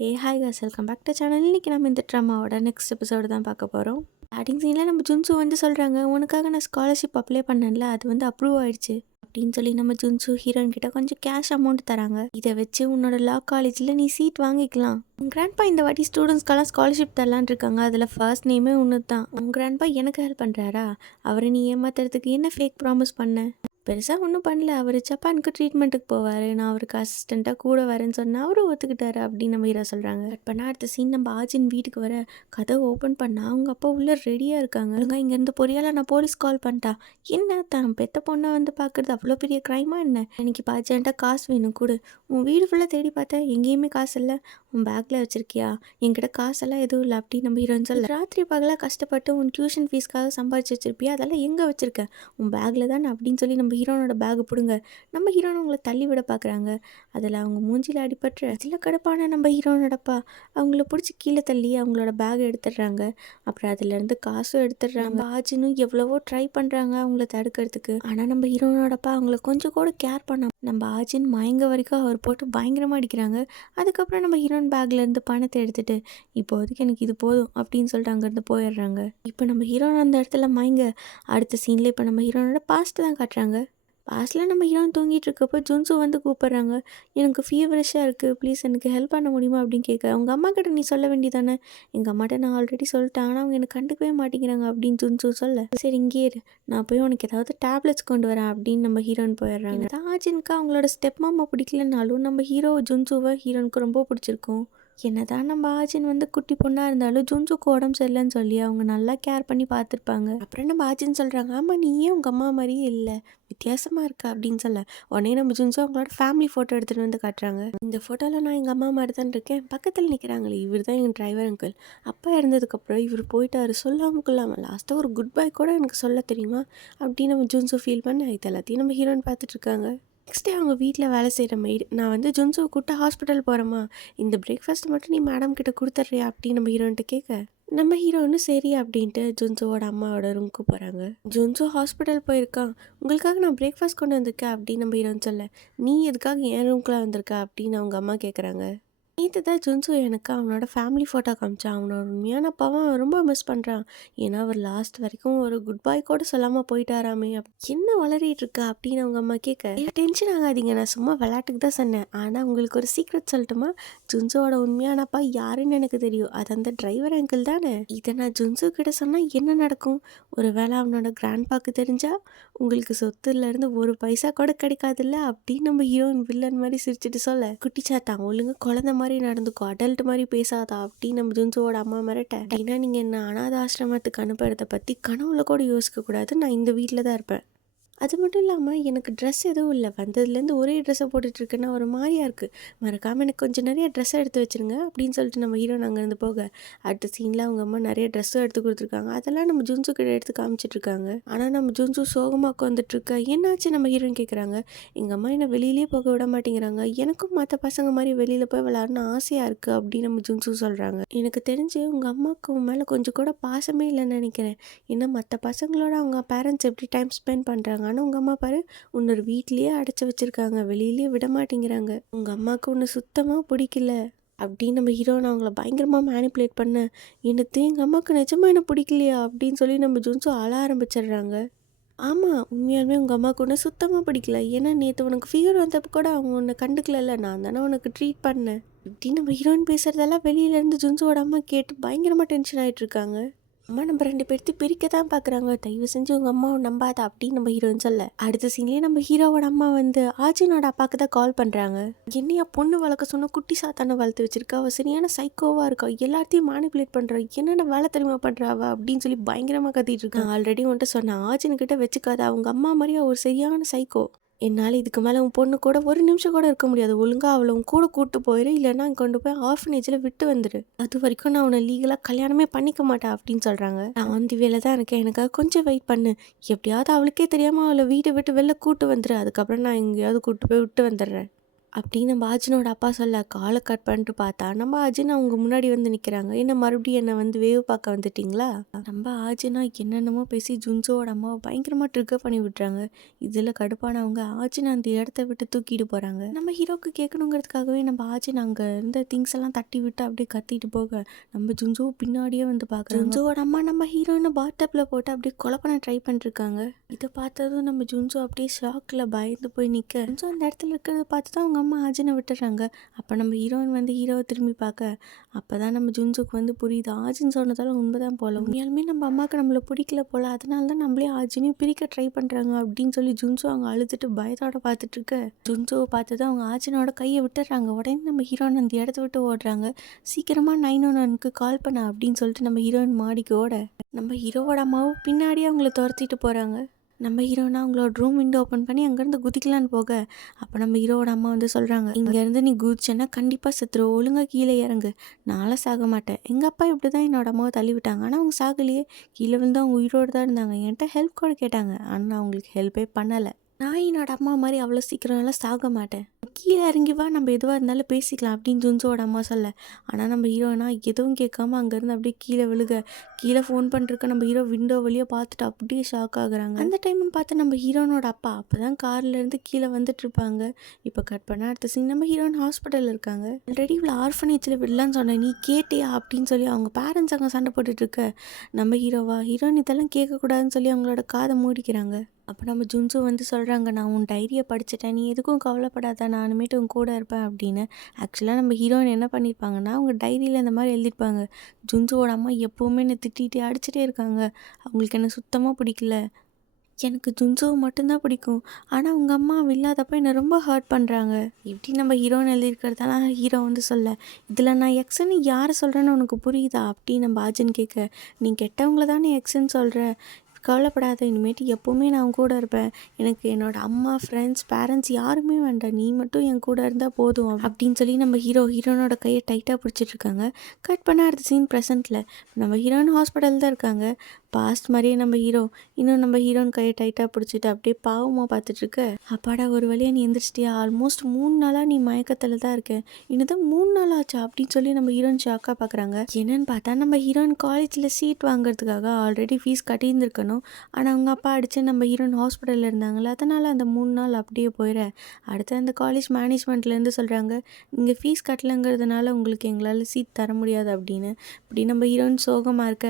Hi guys, welcome back to channel. இன்றைக்கி நம்ம இந்த ட்ராமாவோட நெக்ஸ்ட் எபிசோடு தான் பார்க்க போகிறோம். ஸ்டார்டிங் சீனில் நம்ம ஜுன்சு வந்து சொல்கிறாங்க, உனக்காக நான் ஸ்காலர்ஷிப் அப்ளை பண்ணேன்ல, அது வந்து அப்ரூவ் ஆயிடுச்சு அப்படின்னு சொல்லி நம்ம ஜுன்சு ஹீரோயின் கிட்ட கொஞ்சம் கேஷ் அமௌண்ட் தராங்க. இதை வச்சு உன்னோட லா காலேஜில் நீ சீட் வாங்கிக்கலாம். உங்கள் கிராண்ட்பா இந்த வாட்டி ஸ்டூடெண்ட்ஸ்க்கெல்லாம் ஸ்காலர்ஷிப் தரலான் இருக்காங்க. அதில் ஃபர்ஸ்ட் நேமே ஒன்று தான். உங்கள் கிராண்ட்பா எனக்கு ஹெல்ப் பண்ணுறாரா? அவரை நீ ஏமாத்துறதுக்கு என்ன ஃபேக் ப்ராமிஸ் பண்ண? பெருசாக ஒன்றும் பண்ணல. அவர் ஜப்பானுக்கு ட்ரீட்மெண்ட்டுக்கு போவார். நான் அவருக்கு அசிஸ்டண்ட்டாக கூட வரேன்னு சொன்னால் அவரும் ஒத்துக்கிட்டாரு அப்படின்னு நம்ம ஹீரோ சொல்கிறாங்க. கட் பண்ணால் அடுத்த சீன் நம்ம ஆஜின் வீட்டுக்கு வர கதவை ஓப்பன் பண்ணால் அவங்க அப்பா உள்ளே ரெடியாக இருக்காங்க. இங்கேருந்து பொரியால நான் போலீஸ் கால் பண்ணிட்டா. என்ன தான் பெத்த பொண்ணை வந்து பார்க்குறது அவ்வளோ பெரிய க்ரைமா என்ன? எனக்கு இப்போ அர்ஜென்ட்டாக காசு வேணும் கூட. உன் வீடு ஃபுல்லாக தேடி பார்த்தேன், எங்கேயுமே காசு இல்லை. உன் பேக்கில் வச்சிருக்கியா? என்கிட்ட காசெல்லாம் எதுவும் இல்லை அப்படின்னு நம்ம ஹீரோன்னு சொல்ல. ராத்திரி பகலாக கஷ்டப்பட்டு உன் டியூஷன் ஃபீஸ்க்காக சம்பாதிச்சு வச்சிருப்பியா? அதெல்லாம் எங்கே வச்சிருக்க? உன் பேக்கில் தான் அப்படின்னு சொல்லி நம்ம ஹீரோனோட பேகு பிடுங்க. நம்ம ஹீரோனை அவங்கள தள்ளி விட பார்க்குறாங்க. அதில் அவங்க மூஞ்சியில் அடிபட்டு அதில் கடுப்பான நம்ம ஹீரோனோடப்பா அவங்கள பிடிச்சி கீழே தள்ளி அவங்களோட பேக் எடுத்துடுறாங்க. அப்புறம் அதுலேருந்து காசும் எடுத்துடுறாங்க. ஆஜினும் எவ்வளவோ ட்ரை பண்ணுறாங்க அவங்கள தடுக்கிறதுக்கு. ஆனால் நம்ம ஹீரோனோடப்பா அவங்கள கொஞ்சம் கூட கேர் பண்ண நம்ம ஆஜின் மயங்க வரைக்கும் அவர் போட்டு பயங்கரமாக அடிக்கிறாங்க. அதுக்கப்புறம் நம்ம ஹீரோன் பேக்லேருந்து பணத்தை எடுத்துகிட்டு இப்போதைக்கு எனக்கு இது போதும் அப்படின்னு சொல்லிட்டு அங்கேருந்து போயிடுறாங்க. இப்போ நம்ம ஹீரோன் அந்த இடத்துல மயங்க அடுத்த சீனில் இப்போ நம்ம ஹீரோனோட பாஸ்ட் தான் காட்டுறாங்க. பாஸ்ட்டில் நம்ம ஹீரோன் தூங்கிட்டு இருக்கப்போ ஜுன்சு வந்து கூப்பிட்றாங்க. எனக்கு ஃபீவரிஷாக இருக்குது, ப்ளீஸ் எனக்கு ஹெல்ப் பண்ண முடியுமா அப்படின்னு கேட்க. அவங்க அம்மா கிட்ட நீ சொல்ல வேண்டியதானே? எங்கள் அம்மாட்ட நான் ஆல்ரெடி சொல்லிட்டேன், ஆனால் அவங்க எனக்கு கண்டுக்கவே மாட்டேங்கிறாங்க அப்படின்னு ஜுன்சு சொல்ல. சரி இங்கே இரு, நான் போய் உனக்கு ஏதாவது டேப்லெட்ஸ் கொண்டு வரேன் அப்படின்னு நம்ம ஹீரோன் போயிடுறாங்க. ஆஜினுக்கு அவங்களோட ஸ்டெப் மாமா பிடிக்கலனாலும் நம்ம ஹீரோ ஜுன்சுவை ஹீரோனுக்கு ரொம்ப பிடிச்சிருக்கும். என்னதான் நம்ம ஆஜின் வந்து குட்டி பொண்ணாக இருந்தாலும் ஜுன்சுக்கு உடம்பு சரியில்லைன்னு சொல்லி அவங்க நல்லா கேர் பண்ணி பார்த்துருப்பாங்க. அப்புறம் நம்ம ஆஜின் சொல்கிறாங்க, ஆமாம் நீ ஏன் உங்கள் அம்மா மாதிரியே இல்லை, வித்தியாசமாக இருக்கா அப்படின்னு சொல்ல. உடனே நம்ம ஜுன்சு அவங்களோட ஃபேமிலி ஃபோட்டோ எடுத்துகிட்டு வந்து காட்டுறாங்க. இந்த ஃபோட்டோவில் நான் எங்கள் அம்மா மாதிரி தான் இருக்கேன். பக்கத்தில் நிற்கிறாங்களே இவர் தான் எங்கள் டிரைவர் அங்கிள். அப்பா இறந்ததுக்கப்புறம் இவர் போயிட்டாரு சொல்லாமல் கொள்ளாமல். லாஸ்ட்டாக ஒரு குட் பை கூட எனக்கு சொல்ல தெரியுமா அப்படின்னு நம்ம ஜுன்சு ஃபீல் பண்ண இது எல்லாத்தையும் நம்ம ஹீரோயின் பார்த்துட்ருக்காங்க. நெக்ஸ்ட் டே அவங்க வீட்டில் வேலை செய்கிற மெய்டு, நான் வந்து ஜுன்சுவை கூப்பிட்டு ஹாஸ்பிட்டல் போகிறேம்மா, இந்த பிரேக்ஃபாஸ்ட் மட்டும் நீ மேடம் கிட்ட கொடுத்துட்றியா அப்படின்னு நம்ம ஹீரோன்ட்டு கேட்க, நம்ம ஹீரோன்னு சரி அப்படின்ட்டு ஜுன்சுவோட அம்மாவோட ரூமுக்கு போகிறாங்க. ஜுன்சு ஹாஸ்பிட்டல் போயிருக்கான், உங்களுக்காக நான் பிரேக்ஃபாஸ்ட் கொண்டு வந்திருக்கேன் அப்படின்னு நம்ம ஹீரோன்னு சொல்ல, நீ எதுக்காக என் ரூம்குள்ளே வந்திருக்க அப்படின்னு அவங்க அம்மா கேட்குறாங்க. நேற்று தான் ஜுன்சு எனக்கு அவனோட ஃபேமிலி ஃபோட்டோ காமிச்சான். அவனோட உண்மையான அப்பாவை அவன் ரொம்ப மிஸ் பண்ணுறான். ஏன்னா அவர் லாஸ்ட் வரைக்கும் ஒரு குட் பாய் கூட சொல்லாமல் போயிட்டாராமே. என்ன வளரிட்டு இருக்கா அப்படின்னு அவங்க அம்மா கேட்க, டென்ஷன் ஆகாதீங்க, நான் சும்மா விளையாட்டுக்கு தான் சொன்னேன். ஆனால் உங்களுக்கு ஒரு சீக்ரெட் சொல்லட்டுமா? ஜுன்சுவோட உண்மையான அப்பா யாருன்னு எனக்கு தெரியும். அது அந்த டிரைவர் அங்கிள் தானே. இதை நான் ஜுன்சு கிட்ட சொன்னால் என்ன நடக்கும்? ஒரு வேளை அவனோட கிராண்ட்பாக்கு தெரிஞ்சா உங்களுக்கு சொத்துலேருந்து ஒரு பைசா கூட கிடைக்காதுல்ல அப்படின்னு நம்ம ஹீரோயின் வில்லன் மாதிரி சிரிச்சுட்டு சொல்ல, குட்டி சாத்தான் ஒழுங்கு குழந்தை மாதிரி நடந்துக்கும், அடல்ட் மாதிரி பேசாதா அப்படின்னு நம்ம ஜுன்சுவோட அம்மா மிரட்ட. அப்படின்னா நீங்கள் என்ன அனாத ஆசிரமத்துக்கு அனுப்புறதை பற்றி கனவுல கூட யோசிக்கக்கூடாது, நான் இந்த வீட்டில் தான் இருப்பேன். அது மட்டும் இல்லாமல் எனக்கு ட்ரெஸ் எதுவும் இல்லை, வந்ததுலேருந்து ஒரே ட்ரெஸ்ஸை போட்டுட்ருக்கேன்னா ஒரு மாதிரியாக இருக்குது, மறக்காமல் எனக்கு கொஞ்சம் நிறைய ட்ரெஸ்ஸை எடுத்து வச்சுருங்க அப்படின்னு சொல்லிட்டு நம்ம ஹீரோன் அங்கேருந்து போக அடுத்த சீனில் அவங்க அம்மா நிறைய ட்ரெஸ்ஸும் எடுத்து கொடுத்துருக்காங்க. அதெல்லாம் நம்ம ஜுன்சு கிட்ட எடுத்து காமிச்சிட்ருக்காங்க. ஆனால் நம்ம ஜுன்சு சோகமாக உட்காந்துட்ருக்க. என்னாச்சு நம்ம ஹீரோயின் கேட்குறாங்க. எங்கள் அம்மா என்னை வெளியிலேயே போக விட மாட்டேங்கிறாங்க, எனக்கும் மற்ற பசங்க மாதிரி வெளியில் போய் விளாட்ணுன்னு ஆசையாக இருக்குது அப்படின்னு நம்ம ஜுன்சு சொல்கிறாங்க. எனக்கு தெரிஞ்சு உங்கள் அம்மாவுக்கு உன் மேலே கொஞ்சம் கூட பாசமே இல்லைன்னு நினைக்கிறேன். ஏன்னா மற்ற பசங்களோட அவங்க பேரண்ட்ஸ் எப்படி டைம் ஸ்பெண்ட் பண்ணுறாங்க, ஆனால் உங்கள் அம்மா பாரு உன்னொரு வீட்லேயே அடைச்சி வச்சுருக்காங்க, வெளியிலேயே விட மாட்டேங்கிறாங்க, உங்கள் அம்மாவுக்கு ஒன்று சுத்தமாக பிடிக்கல அப்படின்னு நம்ம ஹீரோனை அவங்கள பயங்கரமாக மேனிப்புலேட் பண்ண, எனக்கு எங்கள் அம்மாவுக்கு நிஜமாக என்ன பிடிக்கலையா அப்படின்னு சொல்லி நம்ம ஜுன்சு அழ ஆரம்பிச்சிடுறாங்க. ஆமாம் உண்மையாலுமே உங்கள் அம்மாவுக்கு ஒன்று சுத்தமாக பிடிக்கல, ஏன்னா நேற்று உனக்கு ஃபீவர் வந்தப்போ கூட அவங்க உன்னை கண்டுக்கல, நான் தானே உனக்கு ட்ரீட் பண்ணேன் இப்படின்னு நம்ம ஹீரோயின் பேசுகிறதெல்லாம் வெளியிலேருந்து ஜுன்சுவோட அம்மா கேட்டு பயங்கரமாக டென்ஷன் ஆகிட்டு இருக்காங்க. அம்மா நம்ம ரெண்டு பேர்த்து பிரிக்க தான் பார்க்குறாங்க, தயவு செஞ்சு உங்கள் அம்மாவை நம்பாத அப்படின்னு நம்ம ஹீரோன்னு சொல்ல அடுத்த சீன்லேயே நம்ம ஹீரோவோட அம்மா வந்து ஆஜினோட அப்பாவுக்கு தான் கால் பண்ணுறாங்க. என்னையா பொண்ணு வளர்க்க சொன்ன குட்டி சாத்தான வளர்த்து வச்சிருக்கா, அவள் சரியான சைக்கோவாக இருக்கா, எல்லாத்தையும் மேனிப்புலேட் பண்ணுறா, என்னென்ன வேலை தெரியுமா பண்ணுறாவ அப்படின்னு சொல்லி பயங்கரமாக கத்திட்டு இருக்கான். ஆல்ரெடி வந்துட்டு சொன்னேன் ஆஜின்கிட்ட வச்சுக்காத, அவங்க அம்மா மாதிரியா ஒரு சரியான சைக்கோ, என்னால் இதுக்கு மேலே உன் பொண்ணு கூட ஒரு நிமிஷம் கூட இருக்க முடியாது, ஒழுங்காக அவளை உன் கூட கூப்பிட்டு போயிரு, இல்லைன்னா கொண்டு போய் ஆர்ஃபனேஜில் விட்டு வந்துடு, அது வரைக்கும் நான் அவனை லீகலாக கல்யாணமே பண்ணிக்க மாட்டேன் அப்படின்னு சொல்கிறாங்க. நான் வந்து வேலை தான் இருக்கேன், எனக்காக கொஞ்சம் வெயிட் பண்ணு, எப்படியாவது அவளுக்கே தெரியாமல் அவளை வீட்டை விட்டு வெளில கூப்பிட்டு வந்துடு, அதுக்கப்புறம் நான் எங்கேயாவது கூப்பிட்டு போய் விட்டு வந்துடுறேன். அப்படின்னு நம்ம அர்ஜுனோட அப்பா சொல்ல காலை கட் பண்ணிட்டு பார்த்தா நம்ம அர்ஜுன் அவங்க முன்னாடி வந்து நிற்கிறாங்க. என்ன மறுபடியும் என்னை வந்து வேவு பார்க்க வந்துட்டீங்களா? நம்ம அர்ஜுனா என்னென்னமோ பேசி ஜுன்சோட அம்மாவை பயங்கரமாக ட்ரிகர் பண்ணி விட்டுறாங்க. இதில் கடுப்பானவங்க அர்ஜுன் அந்த இடத்த விட்டு தூக்கிட்டு போகிறாங்க. நம்ம ஹீரோக்கு கேட்கணுங்கிறதுக்காகவே நம்ம அர்ஜுன் அங்கே இருந்த திங்ஸ் எல்லாம் தட்டி விட்டு அப்படியே கத்திட்டு போக நம்ம ஜுன்சோ பின்னாடியே வந்து பார்க்குறோம். ஜுன்சோட அம்மா நம்ம ஹீரோயினை பாட்டப்பில் போட்டு அப்படியே கொலை பண்ண ட்ரை பண்ணிருக்காங்க. இதை பார்த்ததும் நம்ம ஜுன்சோ அப்படியே ஷாக்கில் பயந்து போய் நிற்க ஜுன்சோ அந்த இடத்துல இருக்கிறத பார்த்து தான் அவங்க அம்மா ஆஜினை விட்டுறாங்க. அப்போ நம்ம ஹீரோயின் வந்து ஹீரோவை திரும்பி பார்க்க அப்போ தான் நம்ம ஜுன்சுக்கு வந்து புரியுது ஆஜின் சொன்னதால உண்மைதான் போல. உண்மையாலுமே நம்ம அம்மாவுக்கு நம்மளை பிடிக்கல போல, அதனால தான் நம்மளே ஆஜினையும் பிரிக்க ட்ரை பண்ணுறாங்க அப்படின்னு சொல்லி ஜுன்சு அவங்க அழுதுட்டு பயத்தோட பார்த்துட்டு இருக்க ஜுன்சுவை பார்த்து தான் அவங்க ஆஜினோட கையை விட்டுறாங்க. உடனே நம்ம ஹீரோயின் அந்த இடத்த விட்டு ஓடுறாங்க. சீக்கிரமாக 911க்கு கால் பண்ண அப்படின்னு சொல்லிட்டு நம்ம ஹீரோயின் மாடிக்கு ஓட நம்ம ஹீரோவோட அம்மாவும் பின்னாடியே அவங்கள துரத்திட்டு போகிறாங்க. நம்ம ஹீரோனா அவங்களோட ரூம் விண்டோ ஓப்பன் பண்ணி அங்கேருந்து குதிக்கலான்னு போக அப்போ நம்ம ஹீரோவோட அம்மா வந்து சொல்கிறாங்க, இங்கேருந்து நீ குதிச்சேன்னா கண்டிப்பாக செத்துருவோம், ஒழுங்காக கீழே இறங்கு, நான்லாம் சாக மாட்டேன். எங்கள் அப்பா இப்படி தான் என்னோட அம்மாவை தள்ளி விட்டாங்க, ஆனால் அவங்க சாகலையே, கீழே விழுந்து அவங்க உயிரோடு தான் இருந்தாங்க. என்கிட்ட ஹெல்ப் கூட கேட்டாங்க, ஆனால் நான் அவங்களுக்கு ஹெல்ப்பே பண்ணலை. நான் என்னோட அம்மா மாதிரி அவ்வளோ சீக்கிரம்லாம் சாக மாட்டேன், கீழே இறங்கி வா, நம்ம எதுவாக இருந்தாலும் பேசிக்கலாம் அப்படின்னு ஜுன்சோட அம்மா சொல்ல. ஆனால் நம்ம ஹீரோனா எதுவும் கேட்காம அங்கேருந்து அப்படியே கீழே விழுக கீழே ஃபோன் பண்ணிருக்க நம்ம ஹீரோ விண்டோ வழியாக பார்த்துட்டு அப்படியே ஷாக் ஆகுறாங்க. அந்த டைம்னு பார்த்து நம்ம ஹீரோனோட அப்பா அப்போ தான் கார்லேருந்து கீழே வந்துட்டு இருப்பாங்க. இப்போ கட் பண்ண அடுத்த சீன் நம்ம ஹீரோயின் ஹாஸ்பிட்டலில் இருக்காங்க. ஆல்ரெடி இவ்வளோ ஆர்ஃபனேஜில் விடலான்னு சொன்னேன், நீ கேட்டியா அப்படின்னு சொல்லி அவங்க பேரண்ட்ஸ் அங்கே சண்டை போட்டுட்டு இருக்க நம்ம ஹீரோயின் இதெல்லாம் கேட்கக்கூடாதுன்னு சொல்லி அவங்களோட காதை மூடிக்கிறாங்க. அப்போ நம்ம ஜுன்சு வந்து சொல்கிறாங்க, நான் உன் டைரியை படிச்சுட்டேன், நீ எதுக்கும் கவலைப்படாத, நானுமேட்டு உன் கூட இருப்பேன் அப்படின்னு. ஆக்சுவலாக நம்ம ஹீரோயின் என்ன பண்ணியிருப்பாங்கன்னா அவங்க டைரியில் இந்த மாதிரி எழுதியிருப்பாங்க, ஜுன்சுவோட அம்மா எப்போவுமே என்னை திட்டிகிட்டே அடிச்சுட்டே இருக்காங்க, அவங்களுக்கு என்ன சுத்தமாக பிடிக்கல, எனக்கு ஜுன்சுவை மட்டும்தான் பிடிக்கும், ஆனால் அவங்க அம்மா இல்லாதப்போ என்னை ரொம்ப ஹர்ட் பண்ணுறாங்க இப்படி நம்ம ஹீரோயின் எழுதியிருக்கிறதால ஹீரோ வந்து சொல்ல, இதில் நான் எக்ஸுன்னு யாரை சொல்கிறேன்னு உனக்கு புரியுதா அப்படின்னு நம்ம ஆஜன் கேட்க, நீ கெட்டவங்கள தானே எக்ஸுன்னு சொல்கிற, கவலைப்படாத, இனிமேட்டு எப்போவுமே நான் கூட இருப்பேன், எனக்கு என்னோடய அம்மா ஃப்ரெண்ட்ஸ் பேரண்ட்ஸ் யாருமே வேண்டாம், நீ மட்டும் என் கூட இருந்தால் போதும் அப்படின்னு சொல்லி நம்ம ஹீரோனோட கையை டைட்டாக பிடிச்சிட்ருக்காங்க. கட் பண்ண அடுத்த சீன் ப்ரெசென்ட்டில் நம்ம ஹீரோயின் ஹாஸ்பிட்டல் தான் இருக்காங்க. பாஸ்ட் மாதிரியே நம்ம ஹீரோ இன்னும் நம்ம ஹீரோயின் கையை டைட்டாக பிடிச்சிட்டு அப்படியே பாவமாக பார்த்துட்ருக்க, அப்பாடா ஒரு வழியாக நீ எந்திரிச்சிட்டியா, ஆல்மோஸ்ட் 3 நாளாக நீ மயக்கத்தில் தான் இருக்கேன், இன்னும் 3 நாள் ஆச்சா அப்படின்னு சொல்லி நம்ம ஹீரோயின் ஷாக்காக பார்க்குறாங்க. என்னன்னு பார்த்தா நம்ம ஹீரோயின் காலேஜில் சீட் வாங்குறதுக்காக ஆல்ரெடி ஃபீஸ் கட்டியிருந்துருக்கணும், ஆனால் அவங்க அப்பா அடித்து நம்ம ஹீரோயின் ஹாஸ்பிட்டலில் இருந்தாங்களே, அதனால் அந்த 3 நாள் அப்படியே போயிட அடுத்து அந்த காலேஜ் மேனேஜ்மெண்ட்லேருந்து சொல்கிறாங்க, இங்கே ஃபீஸ் கட்டலைங்கிறதுனால உங்களுக்கு எங்களால் சீட் தர முடியாது அப்படின்னு. இப்படி நம்ம ஹீரோயின் சோகமாக இருக்க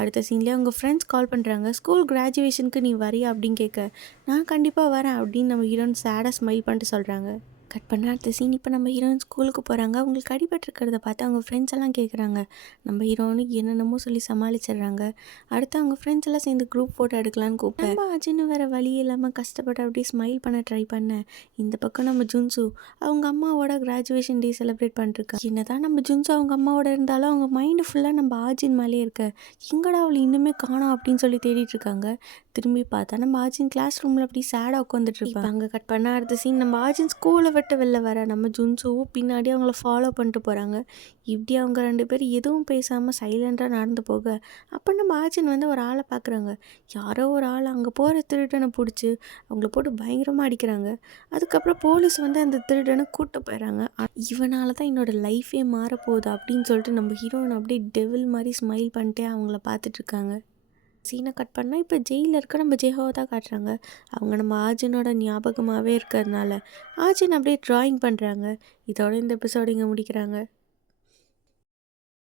அடுத்த சீன்லேயே அவங்க ஃப்ரெண்ட்ஸ் கால் பண்ணுறாங்க, ஸ்கூல் கிராஜுவேஷனுக்கு நீ வரியா அப்படின்னு கேட்க, நான் கண்டிப்பாக வரேன் அப்படின்னு நம்ம ஹீரோயின் சேடாக ஸ்மைல் பண்ணிட்டு சொல்கிறாங்க. கட் பண்ண அடுத்த சீன் இப்போ நம்ம ஹீரோயின் ஸ்கூலுக்கு போகிறாங்க. அவங்களுக்கு அடிபட்டிருக்கிறத பார்த்து அவங்க ஃப்ரெண்ட்ஸ் எல்லாம் கேட்குறாங்க. நம்ம ஹீரோனுக்கு என்னென்னமோ சொல்லி சமாளிச்சிடுறாங்க. அடுத்து அவங்க ஃப்ரெண்ட்ஸ் எல்லாம் சேர்ந்து குரூப் ஃபோட்டோ எடுக்கலான்னு கூப்பிட்டேன். நம்ம அஜின்னு வேறு வழி இல்லாமல் கஷ்டப்பட்டு அப்படியே ஸ்மைல் பண்ண ட்ரை பண்ணேன். இந்த பக்கம் நம்ம ஜுன்சு அவங்க அம்மாவோட கிராஜுவேஷன் டே செலிப்ரேட் பண்ணிருக்காங்க. என்னதான் நம்ம ஜுன்சு அவங்க அம்மாவோட இருந்தாலும் அவங்க மைண்டு ஃபுல்லாக நம்ம ஆஜின் மேலே இருக்க, எங்கடா அவளை இன்னுமே காணோம் அப்படின்னு சொல்லி தேடிட்டு இருக்காங்க. திரும்பி பார்த்தா நம்ம ஆஜின் கிளாஸ் ரூமில் அப்படி சேடாக உட்காந்துட்டு இருப்பாங்க. அங்கே கட் பண்ண அடுத்த சீன் நம்ம ஆஜின் ஸ்கூலை விட்டு வெளில வர நம்ம ஜுன்சுவும் பின்னாடி அவங்கள ஃபாலோ பண்ணிட்டு போகிறாங்க. இப்படி அவங்க 2 பேரும் எதுவும் பேசாமல் சைலண்டாக நடந்து போக அப்போ நம்ம ஆஜின் வந்து ஒரு ஆளை பார்க்குறாங்க. யாரோ ஒரு ஆள் அங்கே போகிற திருடனை பிடிச்சி அவங்கள போட்டு பயங்கரமாக அடிக்கிறாங்க. அதுக்கப்புறம் போலீஸ் வந்து அந்த திருடனை கூப்பிட்டு போயிடறாங்க. இவனால தான் என்னோட லைஃபே மாறப்போகுது அப்படின்னு சொல்லிட்டு நம்ம ஹீரோயின் அப்படியே டெவில் மாதிரி ஸ்மைல் பண்ணிட்டே அவங்கள பார்த்துட்ருக்காங்க. சீனை கட் பண்ணால் இப்போ ஜெயிலில் இருக்க நம்ம ஜெஹோவை தான் காட்டுறாங்க. அவங்க நம்ம ஆஜினோட ஞாபகமாகவே இருக்கிறதுனால ஆஜின் அப்படியே ட்ராயிங் பண்ணுறாங்க. இதோட இந்த எபிசோடு இங்கே முடிக்கிறாங்க.